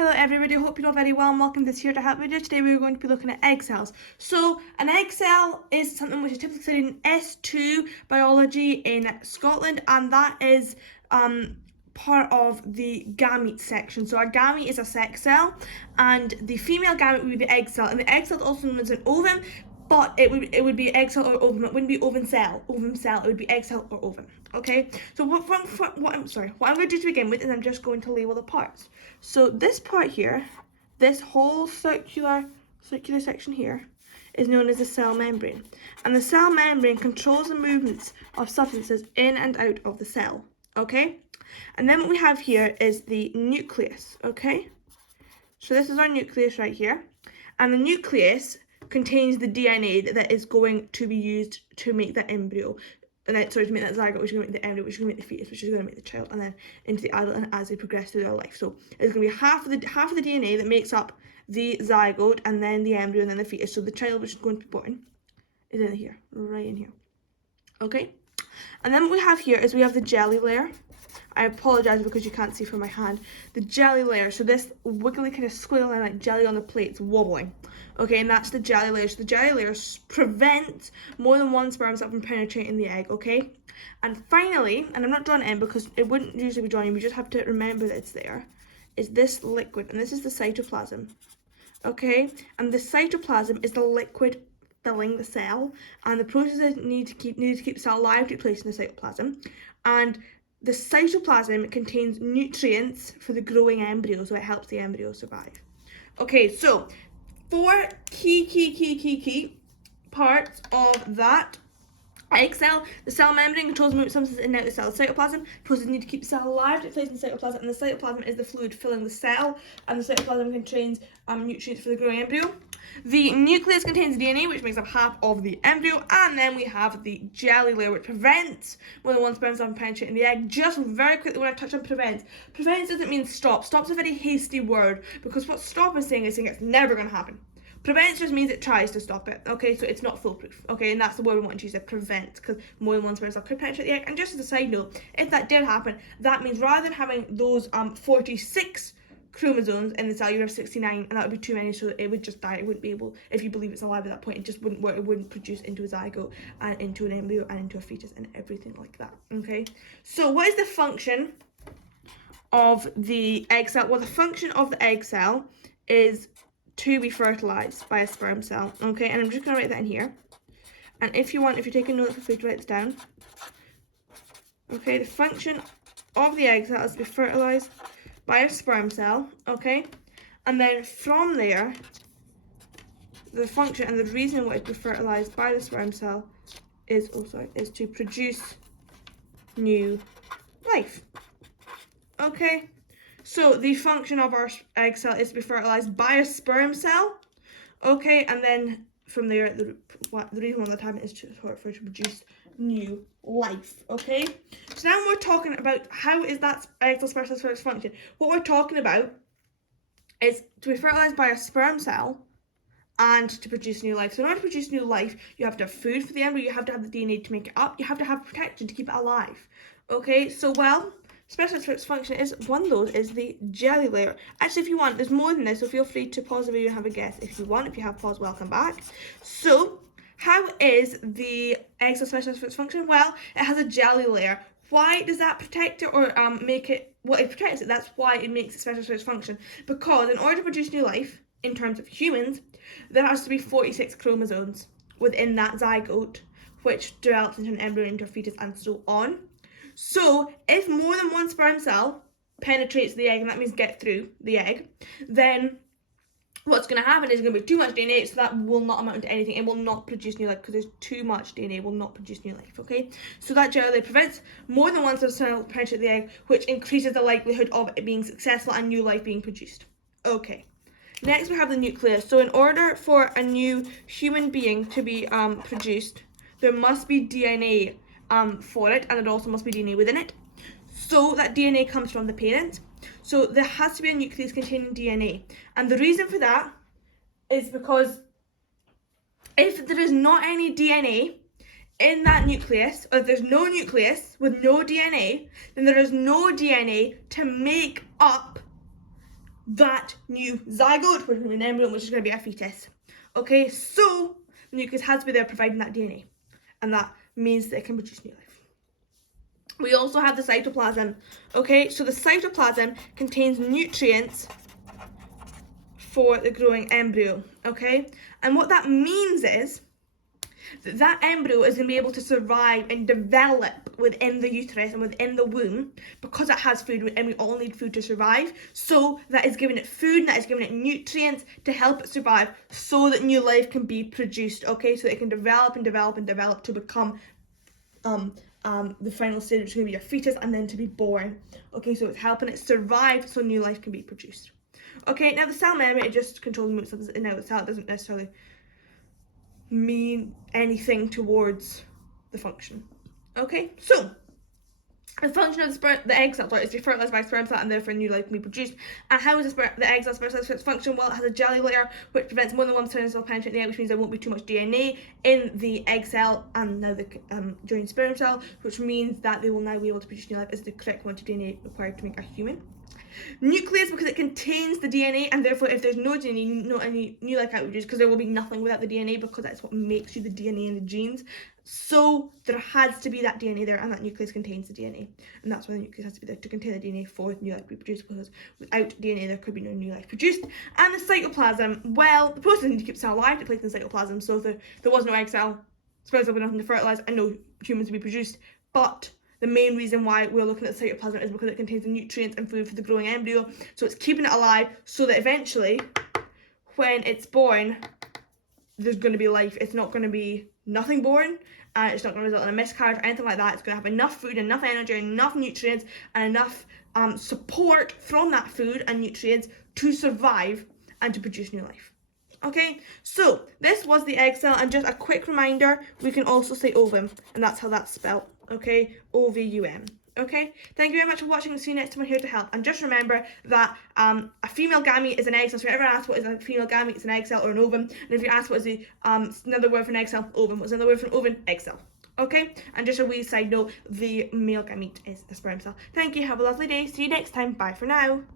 Hello everybody, hope you're all very well and welcome to this Here to Help video. Today we're going to be looking at egg cells. So an egg cell is something which is typically studied in S2 biology in Scotland, and that is part of the gamete section. So a gamete is a sex cell and the female gamete would be the egg cell, and the egg cell is also known as an ovum, but it would be egg cell or ovum. It wouldn't be ovum cell. It would be egg cell or ovum. Okay. So what I'm going to do to begin with is I'm just going to label the parts. So this part here, this whole circular section here, is known as the cell membrane, and the cell membrane controls the movements of substances in and out of the cell. Okay. And then what we have here is the nucleus. Okay. So this is our nucleus right here, and the nucleus contains the DNA that is going to be used to make that embryo, and then to make that zygote, which is going to make the embryo, which is going to make the fetus, which is going to make the child, and then into the adult, and as they progress through their life. So it's going to be half of the DNA that makes up the zygote, and then the embryo, and then the fetus. So the child which is going to be born is in here, right in here. Okay, and then what we have here is we have the jelly layer. I apologise because you can't see from my hand. The jelly layer, so this wiggly kind of squiggly like jelly on the plate, it's wobbling. Okay, and that's the jelly layer. So the jelly layer prevents more than one sperm cell from penetrating the egg, okay? And finally, and I'm not drawing it in because it wouldn't usually be drawn in, we just have to remember that it's there, is this liquid, and this is the cytoplasm, okay? And the cytoplasm is the liquid filling the cell, and the processes need to keep the cell alive take place in the cytoplasm, and the cytoplasm contains nutrients for the growing embryo, so it helps the embryo survive. Okay, so 4 key parts of that egg cell. The cell membrane controls movement substances in and out of the cell. The cytoplasm, processes need to keep the cell alive, take place in the cytoplasm, and the cytoplasm is the fluid filling the cell, and the cytoplasm contains nutrients for the growing embryo. The nucleus contains DNA, which makes up half of the embryo, and then we have the jelly layer, which prevents more than one sperm cell from penetrating the egg. Just very quickly, when I touch on prevents doesn't mean stop. Stop's a very hasty word, because what stop is saying it's never going to happen. Prevents just means it tries to stop it, okay, so it's not foolproof, okay, and that's the word we want to use, it prevent, because more than one sperm cell could penetrate the egg. And just as a side note, if that did happen, that means rather than having those 46 chromosomes in the cell, you have 69, and that would be too many, so it would just die. It wouldn't be able, if you believe it's alive at that point, it just wouldn't work. It wouldn't produce into a zygote and into an embryo and into a fetus and everything like that. Okay, so what is the function of the egg cell? Well, the function of the egg cell is to be fertilized by a sperm cell. Okay, and I'm just going to write that in here, and if you're taking notes, feel free to write this down. Okay, the function of the egg cell is to be fertilized by a sperm cell, okay, and then from there, the function and the reason why it's be fertilized by the sperm cell is to produce new life. Okay, so the function of our egg cell is to be fertilized by a sperm cell, okay, and then from there, the reason why that happened is for it to produce new life. Okay, so now we're talking about how is that egg cell sperm cell for its function. What we're talking about is to be fertilized by a sperm cell and to produce new life. So in order to produce new life, you have to have food for the embryo, you have to have the DNA to make it up, you have to have protection to keep it alive. Okay, so well, specialized for its function is one of those is the jelly layer. Actually, if you want, there's more than this, so feel free to pause the video and have a guess if you want. If you have paused, welcome back. So how is the egg cell specialized for its function? Well, it has a jelly layer. Why does that protect it or make it? Well, it protects it. That's why it makes it specialized for its function. Because in order to produce new life, in terms of humans, there has to be 46 chromosomes within that zygote, which develops into an embryo, into a fetus, and so on. So if more than one sperm cell penetrates the egg, and that means get through the egg, then what's going to happen is going to be too much DNA, so that will not amount to anything. It will not produce new life because there's too much DNA. It will not produce new life, okay? So that generally prevents more than one sperm cell penetrate the egg, which increases the likelihood of it being successful and new life being produced. Okay. Next, we have the nucleus. So in order for a new human being to be produced, there must be DNA for it, and it also must be DNA within it. So that DNA comes from the parent. So there has to be a nucleus containing DNA. And the reason for that is because if there is not any DNA in that nucleus, or if there's no nucleus with no DNA, then there is no DNA to make up that new zygote, which is an embryo, which is going to be a fetus. Okay, so the nucleus has to be there providing that DNA, and that means that it can produce new life. We also have the cytoplasm. Okay, so the cytoplasm contains nutrients for the growing embryo. Okay, and what that means is that embryo is going to be able to survive and develop within the uterus and within the womb because it has food, and we all need food to survive. So that is giving it food, and that is giving it nutrients to help it survive so that new life can be produced. Okay, so it can develop and develop and develop to become the final stage, which is going to be a fetus, and then to be born. Okay, so it's helping it survive so new life can be produced. Okay, now the cell membrane, it just controls the movements of the cell. It doesn't necessarily mean anything towards the function. Okay, so the function of the egg cell is to be fertilized by sperm cell, and therefore new life can be produced. And how is the egg cell sperm cell function? Well, it has a jelly layer which prevents more than one sperm cell penetrating the egg, which means there won't be too much DNA in the egg cell and now the joined sperm cell, which means that they will now be able to produce new life as the correct amount of DNA required to make a human. Nucleus, because it contains the DNA, and therefore if there's no DNA, not any new life can't be produced, because there will be nothing without the DNA, because that's what makes you the DNA and the genes. So there has to be that DNA there, and that nucleus contains the DNA, and that's why the nucleus has to be there to contain the DNA for new life to be produced, because without DNA there could be no new life produced. And the cytoplasm, well, the process to keep the cell alive to place in the cytoplasm, so if there was no egg cell, sperm cell would have nothing to fertilize and no humans to be produced. But the main reason why we're looking at the cytoplasm is because it contains the nutrients and food for the growing embryo, so it's keeping it alive so that eventually when it's born there's going to be life. It's not going to be nothing born, and it's not going to result in a miscarriage or anything like that. It's going to have enough food, enough energy, enough nutrients, and enough support from that food and nutrients to survive and to produce new life. Okay, so this was the egg cell, and just a quick reminder, we can also say ovum, and that's how that's spelled. Okay, OVUM. Okay, thank you very much for watching, and see you next time. I'm here to help. And just remember that a female gamete is an egg cell. So if you ever ask what is a female gamete, it's an egg cell or an ovum. And if you ask what is the another word for an egg cell, ovum. What's another word for an ovum? Egg cell. Okay, and just a wee side note, the male gamete is a sperm cell. Thank you, have a lovely day, see you next time, bye for now.